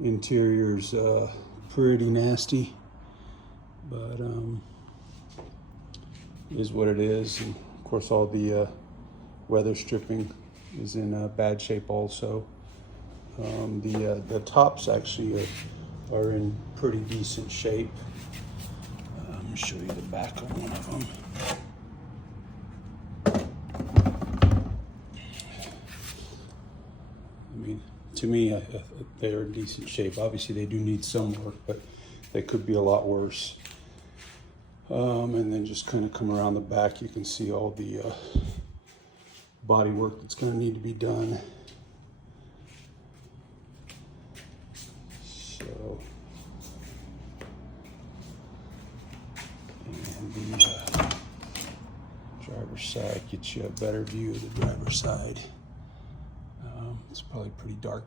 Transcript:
Interior's pretty nasty, but is what it is. And of course, all the weather stripping is in bad shape also. The tops actually are in pretty decent shape. Let me show you the back of one of them. I mean, to me, they're in decent shape. Obviously, they do need some work, but they could be a lot worse. And then just kind of come around the back, you can see all the body work that's going to need to be done. So, and the driver's side gets you a better view of the driver's side. It's probably pretty dark